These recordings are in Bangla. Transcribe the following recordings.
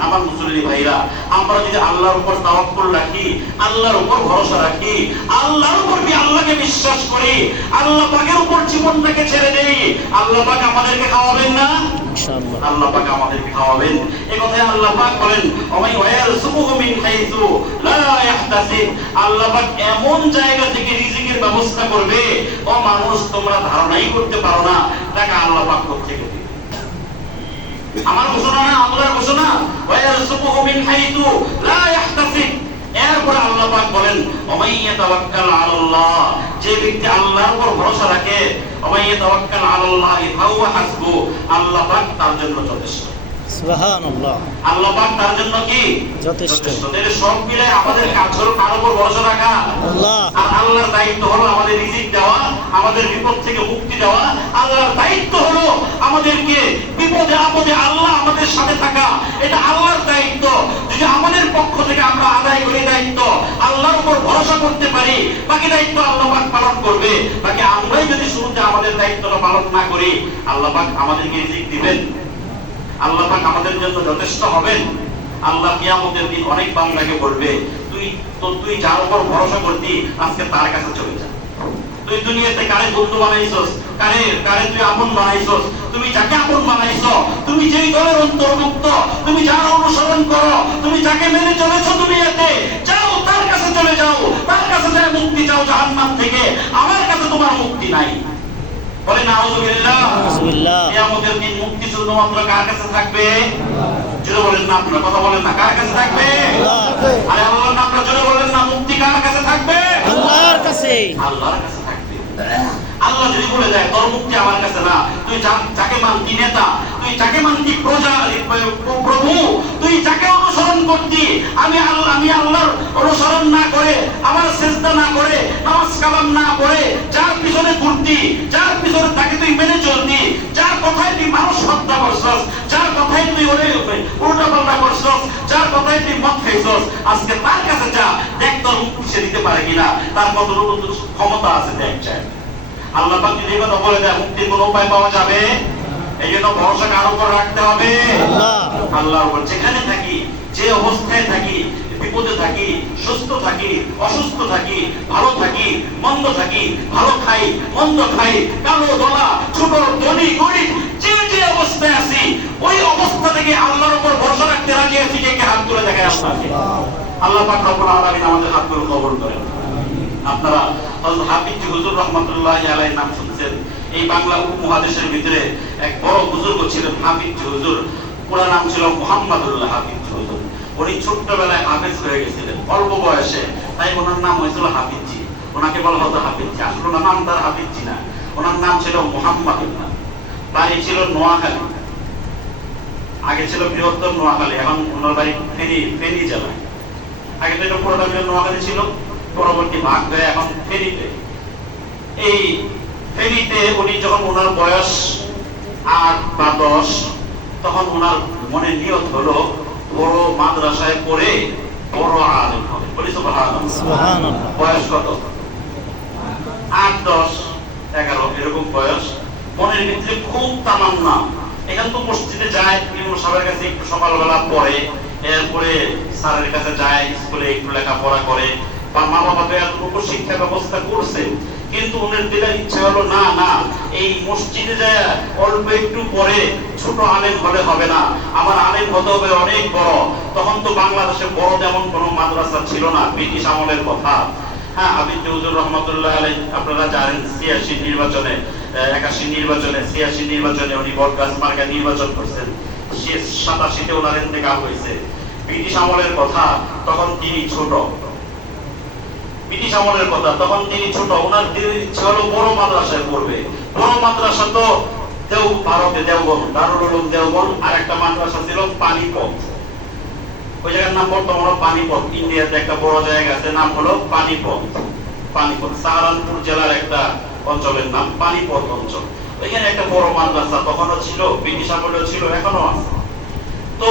আমার মুসলিম ভাইরা, আমরা যদি আল্লাহর উপর তাওয়াক্কুল রাখি, আল্লাহর উপর ভরসা রাখি, আল্লাহর উপর কি আল্লাহকে বিশ্বাস করি? আল্লাহ পাকের উপর জীবনটাকে ছেড়ে দেই? আল্লাহ পাক আমাদেরকে খাওয়াবেন না? জায়গা থেকে ব্যবস্থা করবে মানুষ, তোমরা ধারণাই করতে পারো না। আল্লাহ আমার ঘোষণা না আল্লাহর ঘোষণা? এরপর আল্লাহ পাক বলেন অমাইয়া তাওয়াক্কাল আলাল্লাহ যে ব্যক্তি আল্লাহর উপর ভরসা রাখে অমাইয়া তাওয়াক্কাল আলাল্লাহ ফাহুয়া হাসবু আল্লাহ পাক তার জন্য যথেষ্ট। আল্লাহ পাক তার জন্য কি? যথেষ্ট। সব মিলে আমাদের কাজ হলো কার উপর ভরসা রাখা। আল্লাহ। আর আল্লাহর দায়িত্ব হলো আমাদের রিজিক দেওয়া আমাদের বিপদ থেকে মুক্তি দেওয়া। আল্লাহর দায়িত্ব হলো আমাদেরকে বিপদে আপদে আল্লাহ আমাদের সাথে থাকা। এটা আল্লাহর দায়িত্ব। যদি আমাদের পক্ষ থেকে আমরা আদায় করি দায়িত্ব আল্লাহর উপর ভরসা করতে পারি বাকি দায়িত্ব আল্লাহ পাক পালন করবে। বাকি আমরাই যদি শুরুতে আমাদের দায়িত্বটা পালন না করি আল্লাহ পাক আমাদেরকে রিজিক দিবেন। আল্লাহ পাক আমাদের জন্য যথেষ্ট হবেন। আল্লাহ কিয়ামতের দিন অনেক বান্দাকে বলবে, তুই তো তুই যার উপর ভরসা করতি, আজকে তার কাছে চলে যা। তুই দুনিয়াতে কারে বন্ধু বানাইছস? কারে কারে তুই আপন বানাইছস? তুমি যাকে আপন বানাইছো, তুমি যেই দলের অন্তর্ভুক্ত, তুমি যার অনুসরণ করো, তুমি যাকে মেনে চলেছো দুনিয়াতে, যাও, তার কাছে চলে যাও, তার কাছে যায় মুক্তি চাও জাহান্নাম থেকে। আমার কাছে তোমার মুক্তি নাই। বলে নাউজুবিল্লাহ নাউজুবিল্লাহ। কিয়ামতের দিন মুক্তি শুধুমাত্র কার কাছে থাকবে? জোরে বলেন না আপনারা কথা বলেন না কার কাছে থাকবে? আল্লাহ। আরে আল্লাহর নামটা জোরে বলেন না মুক্তি কার কাছে থাকবে? আল্লাহর কাছে। আল্লাহর কাছে থাকবে। আল্লাহ যদি বলে দেয়, তোর মুক্তি আমার কাছে না, তুই যাকে মানতি নেতা, তুই যাকে মানতি প্রজা প্রভু, তুই যাকে অনুসরণ করতি, আমি আমি আল্লাহর অনুসরণ না করে, আমার চেষ্টা না করে, নামাজ কালাম না করে যার পিছনে ঘুরতি, যার পিছনে তাকে তুই মেনে চলতি, যার কথায় তুই মানুষ হত্যা করছস, যার কথায় তুই ওরে উল্টা পাল্টা করছস, যার কথায় তুই মদ খাইছস, আজকে তার কাছে যা, দেখ তোর মুক্তি সে দিতে পারে কিনা, তার কতটুকু ক্ষমতা আছে দেখ, চাই। আল্লাহ পাক যদি কথা বলে দেয় মুক্তির কোনো উপায় পাওয়া যাবে? এই জন্য ভরসা কার উপর রাখতে হবে? আল্লাহ। আল্লাহর উপর। যেখানে থাকি যে অবস্থায় থাকি বিপদে থাকি সুস্থ থাকি অসুস্থ থাকি ভালো থাকি মন্দ থাকি ভালো খাই মন্দ খাই কালো দলা ছোট ধনী গরিব যে যে অবস্থায় আছি ওই অবস্থা থেকে আল্লাহর উপর ভরসা রাখতে রাজি আছি কে হাত তুলে দেখায় আপনাকে। আল্লাহ। পাক রব্বুল আলামিন আমাদের হাতগুলো কবর করেন। আপনারা হযরত হাফিজ হুজুর রহমাতুল্লাহি আলাইহির নাম শুনছেন। এই বাংলা উপমহাদেশের ভিতরে এক বড় বুজুর্গ ছিলেন হাফিজ হুজুর। পুরো নাম ছিল মুহাম্মাদুল্লাহ হাফিজ হুজুর। উনি ছোট্টবেলায় হাফেজ হয়ে গেছিলেন, অল্প বয়সে। তাই ওনার নাম হয়েছিল হাফিজি। ওনাকে বলা হতো হাফিজি। আসলে ওনার নাম তার হাফিজি না। ওনার নাম ছিল মুহাম্মাদুল্লাহ। বাড়ি ছিল নোয়াখালী। আগে ছিল বৃহত্তর নোয়াখালী। এখন ওনার বাড়ি ফেনী ফেনী জেলায়। আগে তো এটা পুরোটা নোয়াখালী ছিল। পরবর্তী ভাগ হয়ে এখন ফেনীতে। এই ফেনীতে উনি যখন ওনার বয়স আট বা দশ তখন ওনার মনে নিয়ত হলো বড় মাদ্রাসায় পড়ে বড় আলেম হবে। বলি সুবহানাল্লাহ। বয়স কত? আট দশ এগারো এরকম বয়স। মনের ভিতরে খুব তামান্না। এখান তো মসজিদে যায় ইমাম সাহেবের কাছে একটু সকালবেলা পড়ে এরপরে স্যারের কাছে যায় স্কুলে একটু লেখাপড়া করে। বা মা বাবা এতটুকু শিক্ষা ব্যবস্থা করছে, কিন্তু ওনার দিলের ইচ্ছা হলো, না না, এই মসজিদে যায় অল্প একটু পরে ছোট আলেম হলে হবে না। আমার আলেম হতে হবে অনেক বড়। তখন তো বাংলাদেশে বড় তেমন কোনো মাদ্রাসা ছিল না, ব্রিটিশ আমলের কথা। হ্যাঁ হাবিব জহুজুর রহমতুল্লাহ আলাই আপনারা জানেন ছিয়াশি নির্বাচনে একাশি নির্বাচনে, ছিয়াশি নির্বাচনে উনি বটগাছ মার্কা নির্বাচন করছেন। সাতাশিতে ওনার ইন্তেকাল হয়েছে। ব্রিটিশ আমলের কথা, তখন তিনি ছোট। ব্রিটিশ আমলের কথা, তখন তিনি ছোট, ওনার ইচ্ছা হলো বড় মাদ্রাসায় পড়বে বড় মাদ্রাসা তো দেও, ভারতে দেওবন দারুল উলুম দেওবন আর একটা মাদ্রাসা ছিল পানিপথ। ওই জায়গার নাম বর্তমানে পানিপথ। ইন্ডিয়াতে একটা বড় জায়গা আছে, নাম হলো পানিপথ। পানিপথ, সাহারানপুর জেলার একটা অঞ্চলের নাম পানিপথ অঞ্চল। ওইখানে একটা বড় মাদ্রাসা তখনও ছিল, ব্রিটিশ আমলেও ছিল এখনও আছে। তো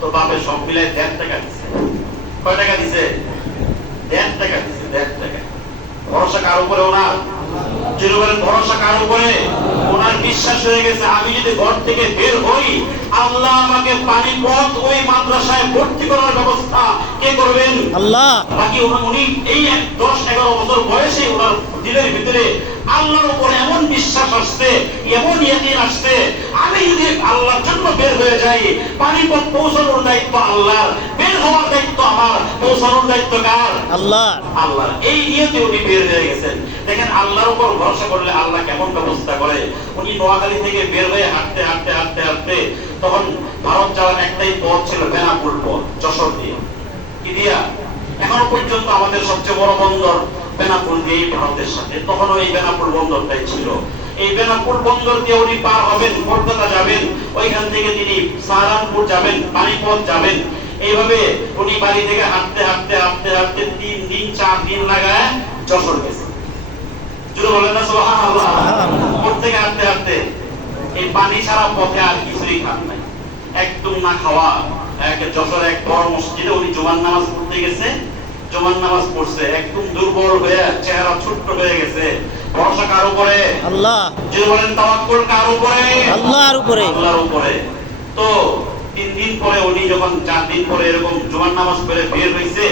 তো বাপে সব মিলাই দেড় টাকা দিছে। কয় টাকা দিছে? দেড় টাকা দিছে দেড় টাকা। ভরসা কার উপরে ওনার? ভরসা কার উপরে? ওনার বিশ্বাস হয়ে গেছে আমি যদি ঘর থেকে বের হই আল্লাহ আমাকে পানি পথ ওই মাদ্রাসায় ভর্তি করার ব্যবস্থা কে করবেন? আল্লাহ। বাকি উনি- উনি এই দশ এগারো বছর বয়সে ওনার দিলের ভিতরে আল্লাহর উপর এমন বিশ্বাস আসছে এমন ইয়াকিন আসছে আমি যদি আল্লাহর জন্য বের হয়ে যাই পানিপথ পৌঁছানোর দায়িত্ব আল্লাহর বের হওয়ার দায়িত্ব আমার পৌঁছানোর দায়িত্ব কার? আল্লাহ আল্লাহ এই নিয়তে উনি বের হয়ে গেছেন। দেখেন আল্লাহর উপর ভরসা করলে আল্লাহ কেমন ব্যবস্থা করে? উনি নোয়াখালী থেকে বের হয়ে হাঁটতে হাঁটতে হাঁটতে হাঁটতে তখন ভারত যাওয়ার একটাই পথ ছিল বেনাপুর পথ যশোর দিয়ে। কি দিয়া? এখনও পর্যন্ত আমাদের সবচেয়ে বড় বন্দর বেনাপুর দিয়ে ভারতের সাথে। তখনও এই বেনাপুর বন্দরটাই ছিল। এই বেনাপুর বন্দর দিয়ে উনি পার হবেন কলকাতা যাবেন ওইখান থেকে তিনি সাহারানপুর যাবেন পানিপথ যাবেন। এইভাবে উনি বাড়ি থেকে হাঁটতে হাঁটতে হাঁটতে হাঁটতে তিন দিন চার দিন লাগায় যশোর গেছে। জুড়ে বলেন না থেকে হাঁটতে হাঁটতে এই পানি ছাড়া পথে আর কিছুই খান নাই। একদম না খাওয়া এক যশোর এক বড় মসজিদে উনি জুমার নামাজ পড়তে গেছে। জুমার নামাজ পড়ছে একদম দুর্বল হয়ে চেহারা ছোট্ট হয়ে গেছে। ভরসা কার উপরে? আল্লাহ। যে বলেন তাওয়াক্কুল কার উপরে? আল্লাহর উপরে। আল্লাহর উপরে। তো তিন দিন পরে উনি যখন চার দিন পরে এরকম জুমার নামাজ পড়ে বের হয়েছে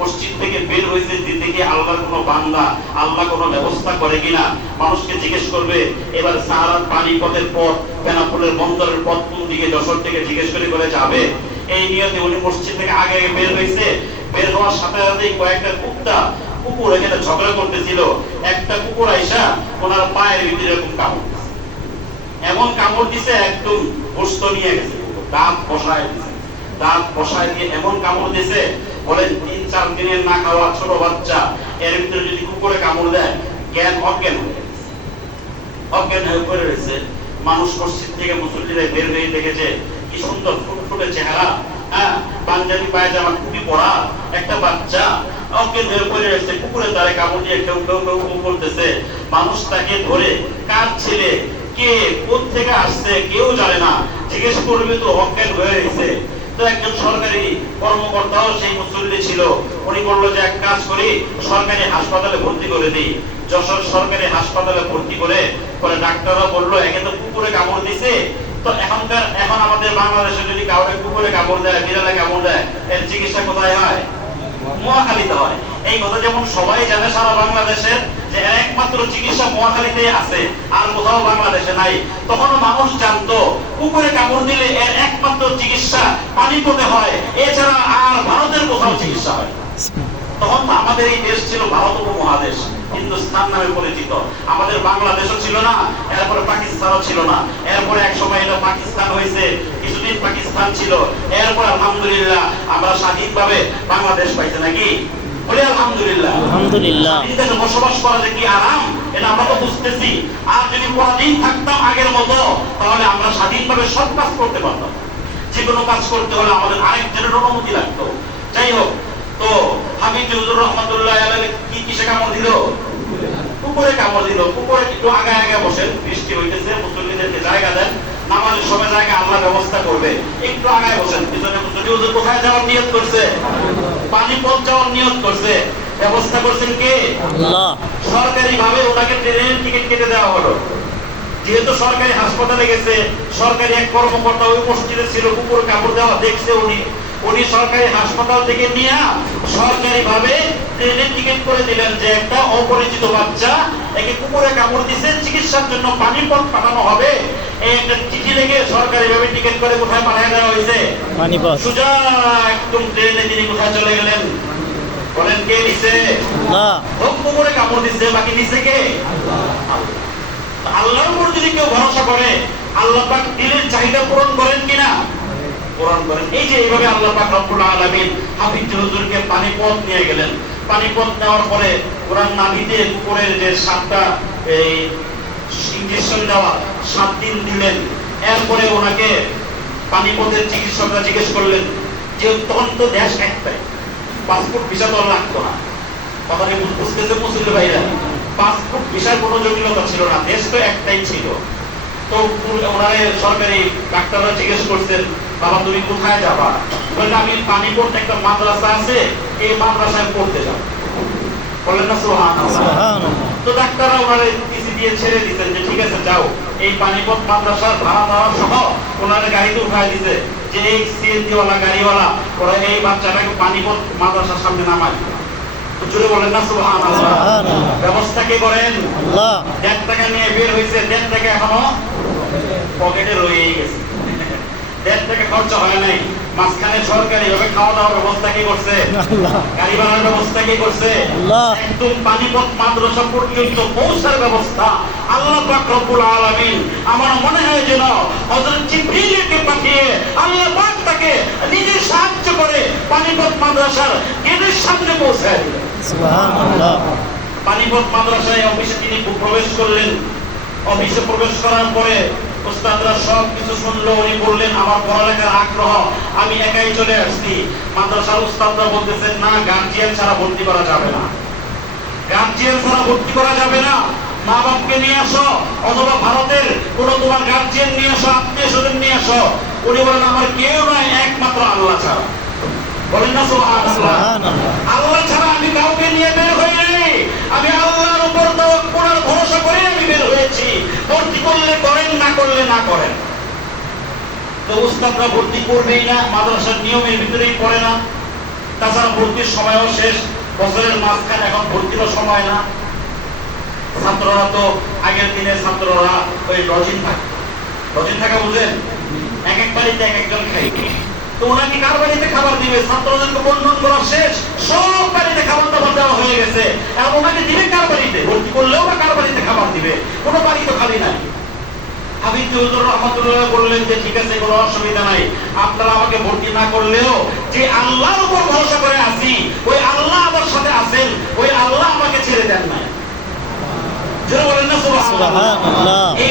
মসজিদ থেকে বের হয়েছে যে দেখে আল্লাহর কোনো বান্দা আল্লাহ কোনো ব্যবস্থা করে কিনা মানুষকে জিজ্ঞেস করবে এবার সাহারার পানি পথের পথ বেনাপুলের বন্দরের পথ কোন দিকে যশোর থেকে জিজ্ঞেস করে করে যাবে। এই নিয়তে উনি মসজিদ থেকে আগে বের হয়েছে সাথে সাথেই কয়েকটা কুকুর এখানে ঝগড়া করতেছিল। একটা কুকুর আইসা ওনার পায়ের ভিতরে এরকম কামড় এমন কামড় দিছে, একদম নিয়ে গেছে দাঁত বসায় দিছে। দাঁত বসায় দিয়ে এমন কামড় দিছে বলেন তিন, চার দিনের না খাওয়া ছোট বাচ্চা, এর ভিতরে যদি কুকুরে কামড় দেয়, জ্ঞান অজ্ঞান হয়ে গেছে। অজ্ঞান হয়ে পড়ে রয়েছে। মানুষ মসজিদ থেকে মুসল্লিরা বের হয়ে দেখেছে, কি সুন্দর ফুটফুটে চেহারা। হ্যাঁ মানুষ তাকে ধরে কার ছেলে কে কোথ থেকে আসছে কেউ জানে না। জিজ্ঞেস করবে তো অজ্ঞান হয়ে তো একজন সরকারি কর্মকর্তাও সেই মুসল্লি ছিল। উনি বলল যে, এক কাজ করি, সরকারি হাসপাতালে ভর্তি করে দিই। যশোর সরকারি হাসপাতালে ভর্তি করে, পরে ডাক্তাররা বলল, একে তো কুকুরে কামড় দিছে বাংলাদেশে কুকুরে কামড় নাই। তখনও মানুষ জানতো, কুকুরে কামড় দিলে এর একমাত্র চিকিৎসা পানিপথে হয়, এছাড়া আর ভারতের কোথাও চিকিৎসা হয় তখন তো আমাদের এই দেশ ছিল ভারত উপমহাদেশ। হিন্দুস্তান নামে পরিচিত। আমাদের বাংলাদেশও ছিল না এরপরে পাকিস্তানও ছিল না। এরপরে এক সময় এটা পাকিস্তান হয়েছে কিছুদিন পাকিস্তান ছিল। এরপর আলহামদুলিল্লাহ আমরা স্বাধীনভাবে বাংলাদেশ পাইছে নাকি? বলি আলহামদুলিল্লাহ। আলহামদুলিল্লাহ। দেশে বসবাস করা যে কি আরাম এটা আমরা তো বুঝতেছি। আর যদি পরাধীন থাকতাম আগের মতো তাহলে আমরা স্বাধীনভাবে সব কাজ করতে পারতাম। যে কোনো কাজ করতে হলে আমাদের আরেকজনের অনুমতি লাগতো। যাই হোক তো রহমতুল্লাহ কি কিসে কামড় দিল? কুকুরে কামড় দিল। কুকুরে একটু আগে আগে বসেন বৃষ্টি হইতেছে মুসল্লিদেরকে জায়গা দেন নামাজের সময় জায়গা আল্লাহ ব্যবস্থা করবে। একটু আগায় বসেন পিছনে মুসল্লি হুজুর কোথায় যাওয়ার নিয়ত করছে? পানিপথ যাওয়ার নিয়ত করছে। ব্যবস্থা করছেন কে? আল্লাহ। সরকারি ভাবে ওনাকে ট্রেনের টিকিট কেটে দেওয়া হলো। যেহেতু সরকারি হাসপাতালে গেছে সরকারি এক কর্মকর্তা ওই মসজিদে ছিল কুকুর কাপড় দেওয়া দেখছে উনি। উনি সরকারি হাসপাতাল থেকে নিয়ে সরকারি ভাবে ট্রেনের টিকিট করে দিলেন যে একটা অপরিচিত বাচ্চা একে কুকুরে কামড় দিছে চিকিৎসার জন্য পানিপথ পাঠানো হবে। এই একটা চিঠি লেগে সরকারি টিকিট করে কোথায় পাঠিয়ে দেওয়া হয়েছে? পানিপথ। একদম ট্রেনে তিনি কোথায় চলে গেলেন? বলেন কে নিছে? কামড় দিচ্ছে বাকি কে? আল্লাহর উপর যদি কেউ ভরসা করে আল্লাহ পাক দিলের চাহিদা পূরণ করেন কিনা? করেন এই যে এইভাবে আল্লাহ পাক রব্বুল আলামিন হাফিজ হুজুরকে নিয়ে গেলেন। নেওয়ার পরে কোরআন নাভিতে কুকুরের যে সাতটা এই ইঞ্জেকশন দেওয়া, সাত দিন দিলেন। এরপরে ওনাকে পানিপথের চিকিৎসকরা জিজ্ঞেস করলেন যে দেশ একটাই। পাসপোর্ট ভিসা তো লাগতো না। কথাটা বুঝতেছে মুসলিম ভাইরা। পাসপোর্ট ভিসার কোনো জটিলতা ছিল না, দেশ তো একটাই ছিল। তো ওনারে সরকারি ডাক্তাররা জিজ্ঞেস করছেন বাবা তুমি কোথায় যাবা? বললেন আমি পানিপথ একটা মাদ্রাসা আছে এই মাদ্রাসায় পড়তে যাব। বললেন না সুবহানাল্লাহ। সুবহানাল্লাহ। তো ডাক্তাররা ওনারে পিসি দিয়ে ছেড়ে দিতেন যে ঠিক আছে যাও। এই পানিপথ মাদ্রাসার ভাড়া দেওয়া সহ ওনারে গাড়িতে উঠায় দিতে যে এই সিএনজি ওয়ালা গাড়িওয়ালা ওরা এই বাচ্চাটাকে পানিপথ মাদ্রাসার সামনে নামায়। জোরে বলেন না সুবহানাল্লাহ। ব্যবস্থা কে করেন? দেড় টাকা নিয়ে বের হয়েছে দেড় টাকা এখনও পকেটে রয়েই গেছে। দেড় টাকা খরচা হয় নাই। মাঝখানে সরকারি ভাবে খাওয়া দাওয়ার ব্যবস্থা কি করছে? গাড়ি ভাড়ার ব্যবস্থা কি করছে? একদম পানিপথ মাদ্রাসা পর্যন্ত পৌঁছার ব্যবস্থা আল্লাহ পাক রব্বুল আলামিন। আমার মনে হয় যেন হযরত জিবরিলকে পাঠিয়ে আল্লাহ পাক তাকে নিজে সাহায্য করে পানিপথ মাদ্রাসার গেটের সামনে পৌঁছায় দিলেন সুবহানাল্লাহ। পানিপথ মাদ্রাসায় অফিসে তিনি প্রবেশ করলেন। অফিসে প্রবেশ করার পরে ওস্তাদরা সব কিছু শুনলো উনি বললেন আমার পড়ালেখার আগ্রহ আমি একাই চলে আসছি। মাদ্রাসার উস্তাদরা বলতেছেন না গার্জিয়ান ছাড়া ভর্তি করা যাবে না। গার্জিয়ান ছাড়া ভর্তি করা যাবে না? মা বাপকে নিয়ে আসো অথবা ভারতের কোন তোমার গার্জিয়ান নিয়ে আসো আত্মীয় স্বজন নিয়ে আসো। উনি বলেন আমার কেউ নয় একমাত্র আল্লাহ ছাড়া। বলেন না আল্লাহ ছাড়া আমি কাউকে নিয়ে বের হই নাই। আমি আল্লাহর উপর তাওয়াক্কুল ভরসা করে আমি বের হয়েছি। ভর্তি করলে করেন, না করলে না করেন। তো উস্তাদরা ভর্তি করবেই না, মাদ্রাসার নিয়মের ভিতরেই পড়ে না। তাছাড়া ভর্তির সময়ও শেষ, বছরের মাঝখানে এখন ভর্তিরও সময় না। ছাত্ররা তো আগের দিনে ছাত্ররা ওই লজিং থাকে। লজিং থাকা বুঝেন? এক এক বাড়িতে এক একজন খাই তো ওনাকে কার বাড়িতে খাবার দিবে? ছাত্রদেরকে বন্টন করা শেষ। সব বাড়িতে খাবার দাবার দেওয়া হয়ে গেছে। আর ওনাকে দিবে কার বাড়িতে? ভর্তি করলেও বা কার বাড়িতে খাবার দিবে? কোনো বাড়ি তো খালি নাই। হাবিব হুজুর রহমতুল্লাহ বললেন যে ঠিক আছে কোনো অসুবিধা নাই। আপনারা আমাকে ভর্তি না করলেও যে আল্লাহর উপর ভরসা করে আছি ওই আল্লাহ আমার সাথে আছেন ওই আল্লাহ আমাকে ছেড়ে দেন নাই। বলেন না এই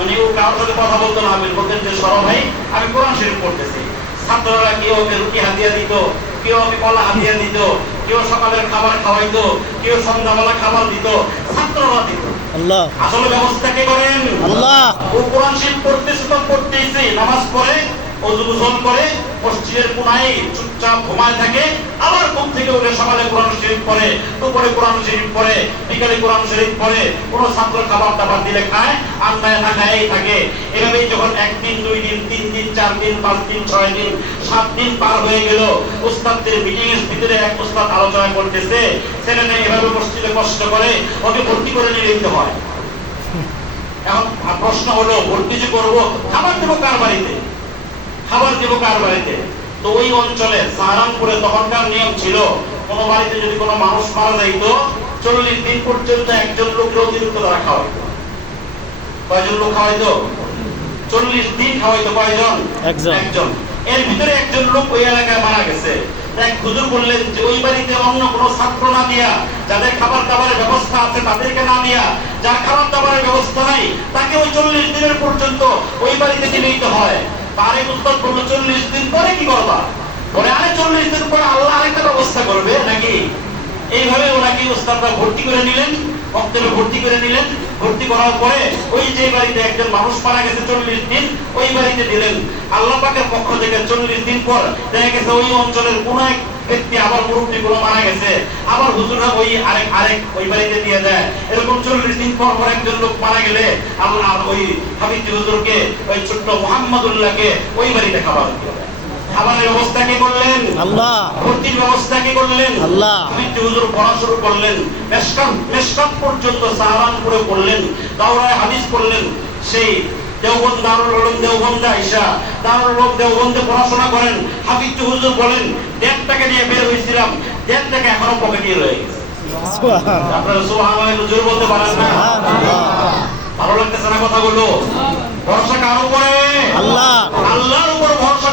মানে ও কারোর সাথে কথা বলতো না আমি বলতেন যে সরব ভাই আমি কোরআন শরীফ পড়তেছি। ছাত্ররা কেউ ওকে রুটি হাতিয়া দিত কেউ ওকে কলা হাতিয়া দিত কেউ সকালের খাবার খাওয়াইতো কেউ সন্ধ্যাবেলা খাবার দিত ছাত্ররা দিত। আল্লাহ। আসলে ব্যবস্থা কে করেন? আল্লাহ। ও কোরআন শরীফ পড়তেছে তো পড়তেছে নামাজ পড়ে অজু গোসল করে মসজিদের কোনায় চুপচাপ ঘুমায় থাকে, আবার ঘুম থেকে উঠে সকালে কোরআন শরীফ পড়ে, দুপুরে কোরআন শরীফ পড়ে, বিকালে কোরআন শরীফ পড়ে, কোনো ছাত্র খাবার দাবার দিলে খায় না না খায় থাকে। এভাবেই যখন একদিন দুই দিন, তিন দিন, চার দিন, পাঁচ দিন, ছয় দিন, সাত দিন পার হয়ে গেল, উস্তাদদের মিটিং এর ভিতরে এক উস্তাদ আলোচনা করতেছে, ছেলেটা এভাবে মসজিদে কষ্ট করে, ওকে ভর্তি করে নিয়ে যেতে হয়। এখন প্রশ্ন হলো, ভর্তি যে করব, খাবার দেবো কার বাড়িতে? খাবার দেবো কার বাড়িতে? তো ওই অঞ্চলে সাহারানপুরে তখনকার নিয়ম ছিল কোনো বাড়িতে যদি কোনো মানুষ মারা যাইতো চল্লিশ দিন পর্যন্ত একজন লোককে অতিরিক্ত তারা খাওয়াইতো। কয়জন লোক খাওয়াইতো? চল্লিশ দিন খাওয়াইতো কয়জন? একজন। এর ভিতরে একজন লোক ওই এলাকায় মারা গেছে। এক হুজুর বললেন যে ওই বাড়িতে অন্য কোনো ছাত্র না দিয়া যাদের খাবার দাবারের ব্যবস্থা আছে তাদেরকে না দিয়া যার খাবার দাবারের ব্যবস্থা নাই তাকে ওই চল্লিশ দিনের পর্যন্ত ওই বাড়িতে নিতে হয়। এক উত্তর বলল চল্লিশ দিন পরে কি করবা? পরে আরে, চল্লিশ দিন পরে আল্লাহ আরেকটা ব্যবস্থা করবে, নাকি? এইভাবে ওনাকে উস্তাদরা ভর্তি করে নিলেন, বক্তব্যে ভর্তি করে নিলেন। ভর্তি করার পরে ওই যে বাড়িতে একজন মানুষ মারা গেছে চল্লিশ দিন, ওই বাড়িতে দিলেন। আল্লাহ পাকের পক্ষ থেকে চল্লিশ দিন পর দেখা গেছে ওই অঞ্চলের কোন এক ব্যক্তি আবার মুরব্বী গুলো মারা গেছে আবার হুজুররা ওই আরেক আরেক ওই বাড়িতে দিয়ে দেয়। এরকম চল্লিশ দিন পর পর একজন লোক মারা গেলে আল্লাহ ওই হাবিজ হুজুরকে ওই ছোট্ট মোহাম্মদুল্লাহকে ওই বাড়িতে খাবার দিয়ে দেয়। খাবারের ব্যবস্থা কে করলেন? আল্লাহ। ভর্তির ব্যবস্থা কি করলেন? আল্লাহ। হাবিব হুজুর পড়া শুরু করলেন। মেশকাত মেশকাত পর্যন্ত সাহারানপুরে পড়লেন দাওরায় হাদিস পড়লেন। সেই দেওবন্দ দারুল উলুম দেওবন্দে আইসা দারুল উলুম দেওবন্দে পড়াশোনা করেন। হাফিজ হুজুর বলেন দেড় টাকা নিয়ে বের হয়েছিলাম দেড় টাকা এখনও পকেটে রয়ে গেছে। আপনারা সুবহানাল্লাহ একটু বলতে পারেন না? ভালো লাগতেছে না কথাগুলো? ভরসা কার উপরে? আল্লাহ। আল্লাহর উপর ভরসা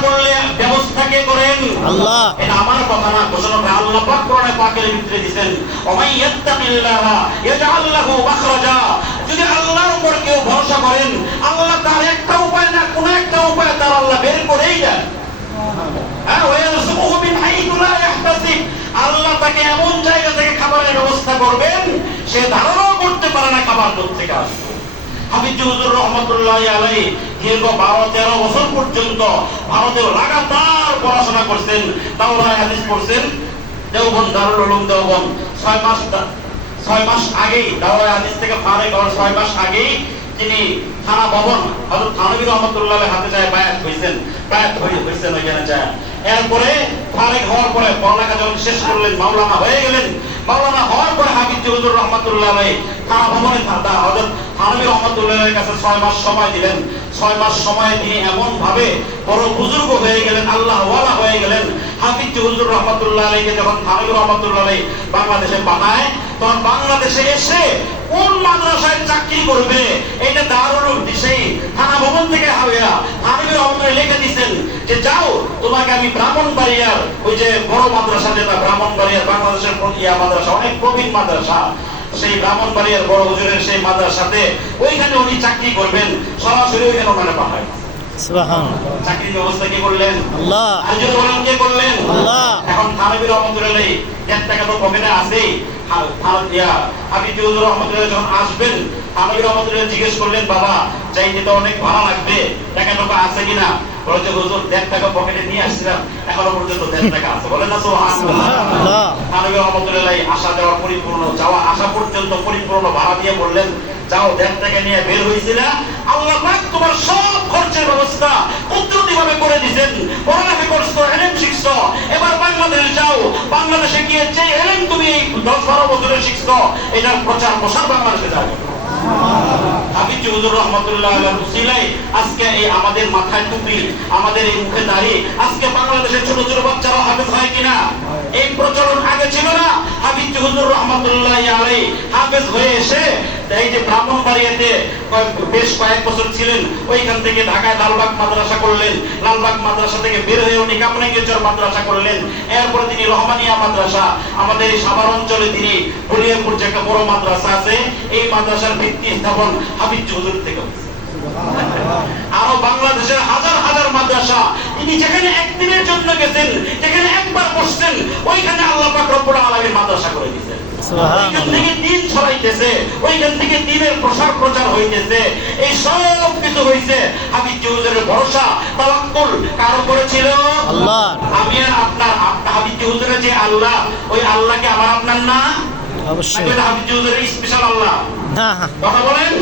কে করেন। আল্লাহ। এটা আমার কথা না ঘোষণা করে আল্লাহ পাক কোরআনে পাকের ভিতরে দিবেন ওমাই ইয়াত্তাকিল্লাহ ইয়াজআল লাহু মাখরাজা। যদি আল্লাহর উপর কেউ ভরসা করেন আল্লাহ তার একটা উপায় না কোন একটা উপায় তার আল্লাহ বের করেই দেন। হ্যাঁ ওয়ারযুকুহু মিন হাইথু লা ইয়াহতাসিব আল্লাহ তাকে এমন জায়গা থেকে খাবারের ব্যবস্থা করবেন সে ধারণাও করতে পারে না খাবার দূর থেকে আসবে হাফিজ রহমতুল্লাহ আলাই দীর্ঘ বারো, তেরো বছর পর্যন্ত ভারতে লাগাতার পড়াশোনা করছেন হাদিস পড়ছেন। দেওবন দারুল উলুম দেওবন ছয় মাস ছয় মাস আগেই দাওরায় হাদিস থেকে ফারেক হওয়ার ছয় মাস আগেই তিনি থানা ভবন, হযরত থানবী রহমতুল্লাহ হাতে যায় বায়াত হইছেন, বায়াত হয়ে হইছেন ওইখানে যায়। এরপরে ফারেক হওয়ার পরে পড়ালেখা যখন শেষ করলেন, মাওলানা হয়ে গেলেন, মাওলানা হওয়ার পরে হাফিজ হুজুর রহমতুল্লাহ থানা ভবনে থাকা বাংলাদেশে এসে কোন মাদ্রাসায় চাকরি করবে? এটা দারুল সেই থানা ভবন থেকে রহমতুল্লাহ লিখে দিছেন যে, যাও, তোমাকে আমি ব্রাহ্মণবাড়িয়ার ওই যে বড় মাদ্রাসা যেটা, ব্রাহ্মণবাড়িয়ার বাংলাদেশের ইয়া মাদ্রাসা, অনেক প্রবীণ মাদ্রাসা সেই ব্রাহ্মণ ব্রাহ্মণবাড়িয়ার বড় হুজুরের সেই মাদার মাদ্রাসাতে, ওইখানে উনি চাকরি করবেন, সরাসরি ওইখানে ওনারা পাঠায় চাকরির ব্যবস্থা কি করলেন? আল্লাহ। আর কে করলেন? আল্লাহ। এখন থানবী রহমতুল্লাহ দেড় টাকা তো পকেটে আছেই হা- থা- ইয়া, রহমতুল্লাহ যখন আসবেন থানবী রহমতুল্লাহ জিজ্ঞেস করলেন বাবা চাইতে তো অনেক ভালো লাগবে টাকা টাকা আছে কিনা? বলে হুজুর দেড় টাকা পকেটে নিয়ে আসছিলাম এখনও পর্যন্ত দেড় টাকা আছে। বলেন না সুবহানাল্লাহ। রহমতুল্লাহ আসা যাওয়া পরিপূর্ণ যাওয়া আসা পর্যন্ত পরিপূর্ণ ভাড়া দিয়ে বললেন যাও দেড় টাকা নিয়ে বের হয়েছিল আল্লাহ পাক তোমার সব খরচের ব্যবস্থা কুদরতি ভাবে করে পড়ালেখা করছ, এলেম শিখছো। এবার যাও। বাংলাদেশে গিয়ে যে এলেম তুমি এই দশ বারো বছরে শিখছো, এটার প্রচার প্রসার বাংলাদেশে যাবে। আজকে আমাদের মাথায় টুপি, আমাদের এই মুখে দাঁড়িয়ে আজকে বাংলাদেশের ছোট ছোট বাচ্চারা হাফেজ হয় কিনা? এই প্রচলন আগে ছিল না। হাফিজ হুজুর রহমতুল্লাহ আলাই হাফেজ হয়ে এসে এই যে ব্রাহ্মণবাড়িয়াতে কয়েক- বেশ কয়েক বছর ছিলেন, ওইখান থেকে ঢাকায় লালবাগ মাদ্রাসা করলেন। লালবাগ মাদ্রাসা থেকে বের হয়ে উনি কামরাঙ্গেশ্বর মাদ্রাসা করলেন। এরপরে তিনি রহমানিয়া মাদ্রাসা, আমাদের এই সাভার অঞ্চলে তিনি বলিয়াপুর যে একটা বড় মাদ্রাসা আছে, এই মাদ্রাসার ভিত্তি স্থাপন হাফিজ হুজুর থেকে আরও বাংলাদেশের হাজার মাদ্রাসা। তিনি যেখানে একদিনের জন্য গেছেন যেখানে একবার বসছেন ওইখানে আল্লাহ পাক রব্বুল আলামিন মাদ্রাসা করে দিয়েছেন। ওইখান থেকে দিন ছড়াইতেছে ওইখান থেকে দিনের প্রসার প্রচার হইতেছে এই সব কিছু হইছে হাবিব হুজুরের ভরসা তাওয়াক্কুল কার উপরে ছিল? আল্লাহ। আমি আর আপনার হাবিব হুজুরের যে আল্লাহ ওই আল্লাহকে আমার আপনার না? অবশ্যই। হাবিব স্পেশাল আল্লাহ। কথা বলেন?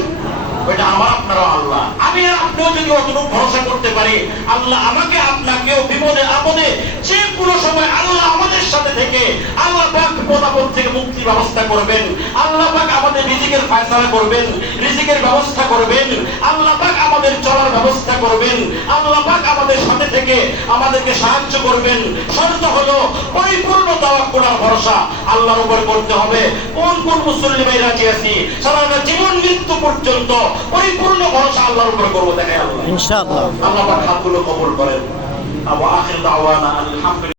ওইটা আমার আপনারও আল্লাহ। আমি আপনিও যদি অতটুকু ভরসা করতে পারি, আল্লাহ আমাকে আপনাকেও বিপদে, আপদে যে কোনো সময় আল্লাহ আমাদের সাথে থেকে আল্লাহ পাক বিপদাপদ থেকে মুক্তির ব্যবস্থা করবেন। আল্লাহ পাক আমাদের রিজিকের ফায়সালা করবেন, রিজিকের ব্যবস্থা করবেন। আল্লাহ পাক আমাদের চলার ব্যবস্থা করবেন। আল্লাহ পাক আমাদের সাথে থেকে আমাদেরকে সাহায্য করবেন। শর্ত হলো পরিপূর্ণ তাওয়াক্কুল আর ভরসা আল্লাহর উপর করতে হবে। কোন কোন মুসল্লি ভাই রাজি আছি সারা জীবন মৃত্যু পর্যন্ত পরিপূর্ণ ভরসা আল্লাহর উপর করব দেখে আল্লাহ। ইনশাআল্লাহ। আল্লাহ হাতগুলো কবুল করেন। আবু আখির দাওয়ানা আলহামদুলিল্লাহ।